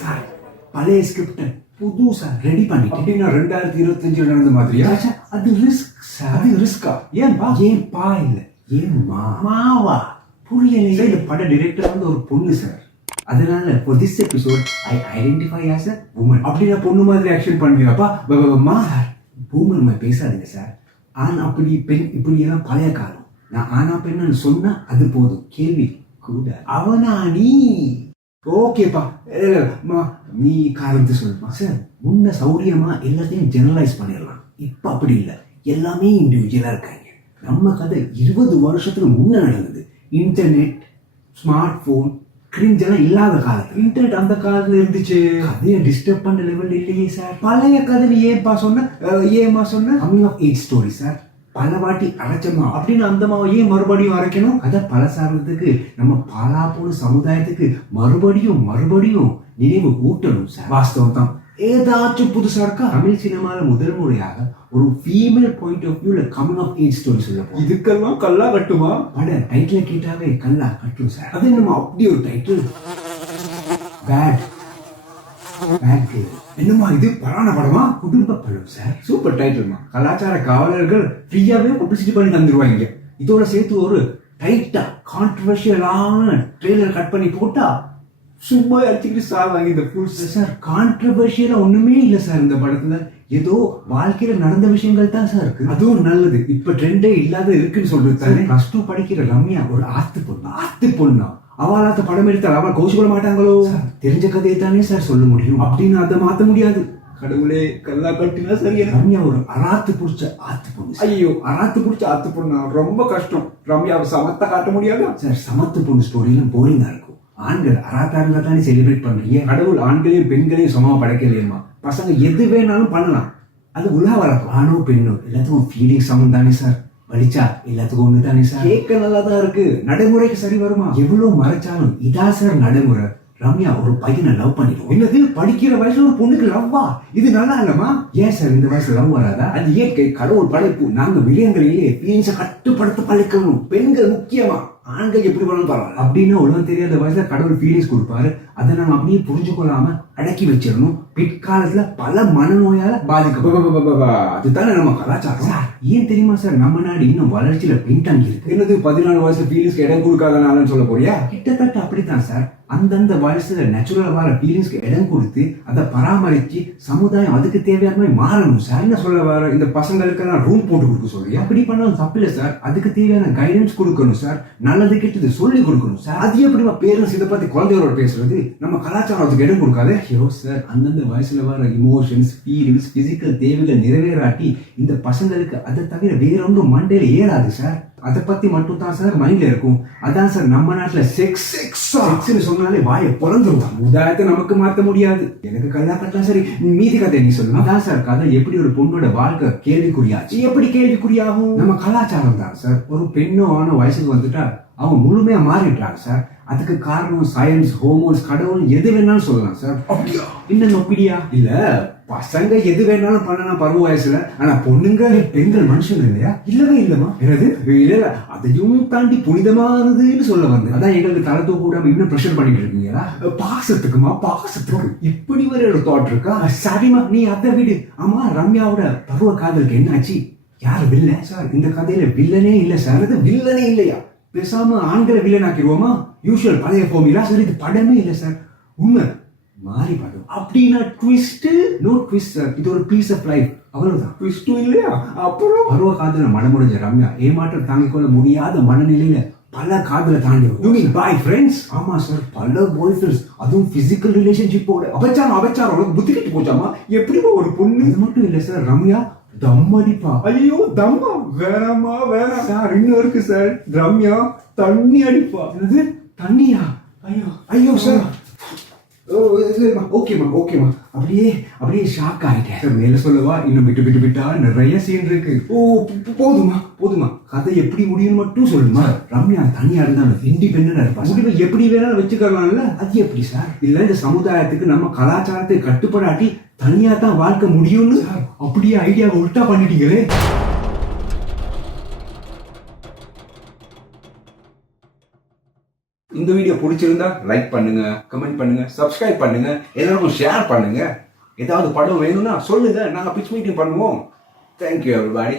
Sir பழைய script புதுசா ready பண்ணிட்டேன். அப்படின்னா ரெண்டாயிரத்தி இருபத்தஞ்சு நடந்த மாதிரியா? சார், அது ரிஸ்க் சார் அது ரிஸ்கா ஏன்பா? ஏன் பா இல்ல? ஏம்மா மாவா? புரியலையே. இந்த பட டிரெக்டர் வந்து ஒரு பொண்ணு சார் அதனால for this episode I identify as a woman. அப்படின்னா பொண்ணு மாதிரி ஆக்ஷன் பண்ணுவியாப்பா மா? பூமர் மாதிரி பேசாதீங்க சார் ஆண் அப்படி பெண் இப்படி எல்லாம் பழைய காலம். நான் ஆனா பெண்ணு சொன்னா அது போதும். கேள்வி கூட. அவனா நீ? ஓகேப்பா நீ காரணத்தை சொல்லுமா சார் முன்ன சௌரியமா எல்லாத்தையும் ஜெனரலைஸ் பண்ணிடலாம். இப்ப அப்படி இல்லை. எல்லாமே இண்டிவிஜுவலா இருக்காங்க. நம்ம கதை இருபது வருஷத்துக்கு முன்ன நடந்தது. இன்டர்நெட் ஸ்மார்ட் போன் கிரிஞ்ச் எல்லாம் இல்லாத காலத்துல. இன்டர்நெட் அந்த காலத்துல இருந்துச்சு. கதையை டிஸ்டர்ப் பண்ண லெவல் இல்லையே சார் பழைய கதை நீ ஏன்பா சொன்ன ஏம்மா சொன்ன? Coming of age story sir பல வாட்டி அரைச்சமா அப்படின்னு அந்த மாவை ஏன் மறுபடியும் அரைக்கணும்? அதை பல சார்ந்ததுக்கு நம்ம பாலா போன சமுதாயத்துக்கு மறுபடியும் மறுபடியும் நினைவு ஊட்டணும் சார். வாஸ்தவம் தான் ஏதாச்சும் புதுசா இருக்கா? தமிழ் சினிமால முதல் முறையாக ஒரு ஃபீமேல் பாயிண்ட் ஆஃப் வியூல கம்மிங் ஆஃப் ஏஜ் ஸ்டோரி சொல்ல இதுக்கெல்லாம் கல்லா கட்டுமா? பட டைட்டில் கேட்டாவே கல்லா கட்டும் சார். அது நம்ம அப்படி ஒரு டைட்டில் பேட் பேட் என்னம்மா இது? பராண படமா? குடும்ப படம் சார். சூப்பர் டைட்டில்மா. கலாச்சார காவலர்கள் ஃப்ரீயாவே பப்ளிசிட்டி பண்ணி தந்துருவாங்க இதோட சேர்த்து ஒரு டைட்டா கான்ட்ரவர்ஷியலான ட்ரெய்லர் கட் பண்ணி போட்டா சும்மா அடிச்சுக்கிட்டு சாவாங்க இந்த ஃபுல்ஸ் சார் கான்ட்ரவர்ஷியலா ஒண்ணுமே இல்ல சார் இந்த படத்துல. ஏதோ வாழ்க்கையில நடந்த விஷயங்கள் தான் சார் இருக்கு. அதுவும் நல்லது. இப்ப ட்ரெண்டே இல்லாத இருக்குன்னு சொல்றது தானே. பிளஸ் டூ படிக்கிற ரம்யா ஒரு ஆத்து பொண்ணு? ஆத்து பொண்ணா? அவளாத்த படம் எடுத்தால் அவள் கோச்சிக்கொள்ள மாட்டாங்களோ சார், தெரிஞ்ச கதையை தானே சார் சொல்ல முடியும். அப்படின்னு அதை மாத்த முடியாது. கடவுளே கல்லா கட்டினா சரி எனக்கு ரம்யா ஒரு அராத்து புடிச்ச ஆத்து பொண்ணு. ஐயோ அராத்து பிடிச்ச ஆத்து பொண்ணா? ரொம்ப கஷ்டம். ரம்யாவை சமத்த காட்ட முடியாதா? சார் சமத்து பொண்ணு ஸ்டோரியில போரிங்கா இருக்கும். ஆண்கள் அராத்தா இருந்தா தானே செலிப்ரேட் பண்றீங்க? கடவுள் ஆண்களையும் பெண்களையும் சமமா படைக்கலையேம்மா. பசங்க எது வேணாலும் பண்ணலாம். அது உலக வழக்கம் ஆணோ பெண்ணோ எல்லாத்துக்கும் ஃபீலிங் சமம் தானே சார். வலிச்சா? எல்லாத்துக்கும் ஒண்ணு தானே சார்? கேட்க நல்லா தான் இருக்கு. நடைமுறைக்கு சரி வருமா? எவ்வளவு மறைச்சாலும் இதா சார் நடைமுறை. ரம்யா ஒரு பையனை லவ் பண்ணிடுவோம். என்னது? படிக்கிற வயசுல ஒரு பொண்ணுக்கு லவ்வா இது நல்லா இல்லம்மா? ஏன் சார் இந்த வயசுல லவ் வராதா? அது இயற்கை கடவுள் படைப்பு. நாங்க விலங்குகளிலே ஃபீலிங்ஸை கட்டுப்படுத்த பழக்கணும். பெண்கள் முக்கியமா. ஆண்கள் எப்படி வேணாலும் பரவாயில்ல. அப்படின்னு உலகம் தெரியாத வயசுல கடவுள் ஃபீலிங்ஸ் கொடுப்பாரு. அதை நம்ம அப்படியே புரிஞ்சு கொள்ளாம அடக்கி வச்சிடணும். பிற்காலத்துல பல மனநோயால பாதிக்கப்படும். அதுதானே நம்ம கலாச்சாரம். சார். ஏன் தெரியுமா சார்? நம்ம நாடு இன்னும் வளர்ச்சியில பின்தங்கி இருக்கு என்னது பதினாலு வயசு ஃபீலிங்ஸ்க்கு இடம் கொடுக்காதனாலன்னு சொல்ல போறியா? கிட்டத்தட்ட அப்படித்தான் சார். அந்தந்த வயசுல நேச்சுரலா வர ஃபீலிங்ஸ்க்கு இடம் கொடுத்து அதை பராமரிச்சு சமுதாயம் அதுக்கு தேவையான மாதிரி மாறணும் சார். என்ன சொல்ல வர? இந்த பசங்களுக்கு எல்லாம் ரூம் போட்டு கொடுக்க சொல்றியா? அப்படி பண்ணாலும் தப்பில்ல சார். அதுக்கு தேவையான கைடன்ஸ் கொடுக்கணும் சார். நல்லது கெட்டது சொல்லி கொடுக்கணும் சார். அது எப்படிமா பேரண்ட்ஸ் இதை பத்தி குழந்தைகளோட பேசுறது? நம்ம கலாச்சாரம் அதுக்கு இடம் கொடுக்காதே. ஐயோ சார் அந்தந்த வயசுல வர இமோஷன்ஸ் ஃபீலிங்ஸ் பிசிக்கல் தேவைகள் நிறைவேறாட்டி இந்த பசங்களுக்கு அதை தவிர வேற ஒன்றும் மண்டையில ஏறாது சார் அதை பத்தி மட்டும் தான் சார் மைண்ட்ல இருக்கும். அதான் சார் நம்ம நாட்டுல செக்ஸ் செக்ஸா செக்ஸ்னு சொன்னாலே வாயை பிறந்துருவாங்க சமுதாயத்தை நமக்கு மாத்த முடியாது. எனக்கு கல்லா கட்டலாம் சரி. மீதி கதை நீ சொல்லலாம் அதான் சார் கதை எப்படி ஒரு பொண்ணோட வாழ்க்கை கேள்விக்குறியாச்சு. எப்படி கேள்விக்குறியாகும்? நம்ம கலாச்சாரம் தான் சார். ஒரு பெண்ணோ ஆணோ வயசுக்கு வந்துட்டா அவங்க முழுமையா மாறிடுறாங்க சார். அதுக்கு காரணம் சயின்ஸ் ஹோமோன்ஸ் கடவுள் எது வேணாலும் சொல்லலாம் சார். அப்படியா? என்ன நொப்பிடியா? இல்ல. பசங்க எது வேணாலும் பண்ணலாம் பருவ வயசுல. ஆனா பொண்ணுங்க பெண்கள் மனுஷங்க இல்லையா? இல்லவே இல்லம்மா. என்னது? இல்ல அதையும் தாண்டி புனிதமானதுன்னு சொல்ல வந்தேன். அதான் எங்களுக்கு தளத்தை கூடாம இன்னும் ப்ரெஷர் பண்ணிட்டு இருக்கீங்களா? பாசத்துக்குமா பாசத்துக்கு. இப்படி வர ஒரு தாட் இருக்கா? சரிமா நீ அதை விடு. ஆமா ரம்யாவோட பருவ காதலுக்கு என்னாச்சு? யார் வில்லன் சார் இந்த கதையில வில்லனே இல்ல சார். அது வில்லனே இல்லையா? பேசாம ஆண்களை வில்லன் ஆக்கிடுவோமா? யூஷுவல் பழைய ஃபார்முலா சார். இது படமே இல்ல சார். உண்மை. மாறி படம் அப்படின்னா ட்விஸ்ட் நோ ட்விஸ்ட் சார் இது ஒரு பீஸ் ஆஃப் லைஃப் அவ்வளவுதான். ட்விஸ்டும் இல்லையா? அப்புறம்? பருவ காதல மனமுடைஞ்ச ரம்யா ஏமாற்றம் தாங்கிக் கொள்ள முடியாத மனநிலையில பல காதல தாண்டி mean by friends? ஆமா சார் பல பாய் ஃப்ரெண்ட்ஸ் அதுவும் பிசிக்கல் ரிலேஷன்ஷிப்போட அபச்சாரம் அபச்சாரம். புத்தி கெட்டு போச்சாமா? எப்படிமா ஒரு பொண்ணு? இது மட்டும் இல்ல சார் ரம்யா தம் அடிப்பா. ஐயோ தம்மா? வேணாமா வேணாம். சார் இன்னும் இருக்கு சார் ரம்யா தண்ணி அடிப்பா. என்னது? தண்ணியா? ஐயோ. ஐயோ சார் ஓகேம்மா ஓகேம்மா அப்படியே அப்படியே ஷாக் ஆயிட்டேன். சார் மேல சொல்லவா இன்னும் விட்டு விட்டு விட்டா நிறைய சீன் இருக்கு. ஓ போதுமா போதுமா கதை எப்படி முடியும் மட்டும் சொல்லுமா ரம்யா தனியா இருந்தாலும் இண்டிபெண்டா இருப்பா. முடிவை எப்படி வேணாலும் வச்சுக்கலாம்ல? அது எப்படி சார்? இல்ல இந்த சமுதாயத்துக்கு நம்ம கலாச்சாரத்தை கட்டுப்படாட்டி தனியா தான் வாழ்க்கை முடியும்னு? அப்படியே ஐடியாவை உல்டா பண்ணிட்டீங்களே. இந்த வீடியோ பிடிச்சிருந்தா லைக் பண்ணுங்க கமெண்ட் பண்ணுங்க சப்ஸ்கிரைப் பண்ணுங்க எல்லாருக்கும் ஷேர் பண்ணுங்க. ஏதாவது படம் வேணும்னா சொல்லுங்க. நாங்கள் பிச் மீட்டிங் பண்ணுவோம். Thank you everybody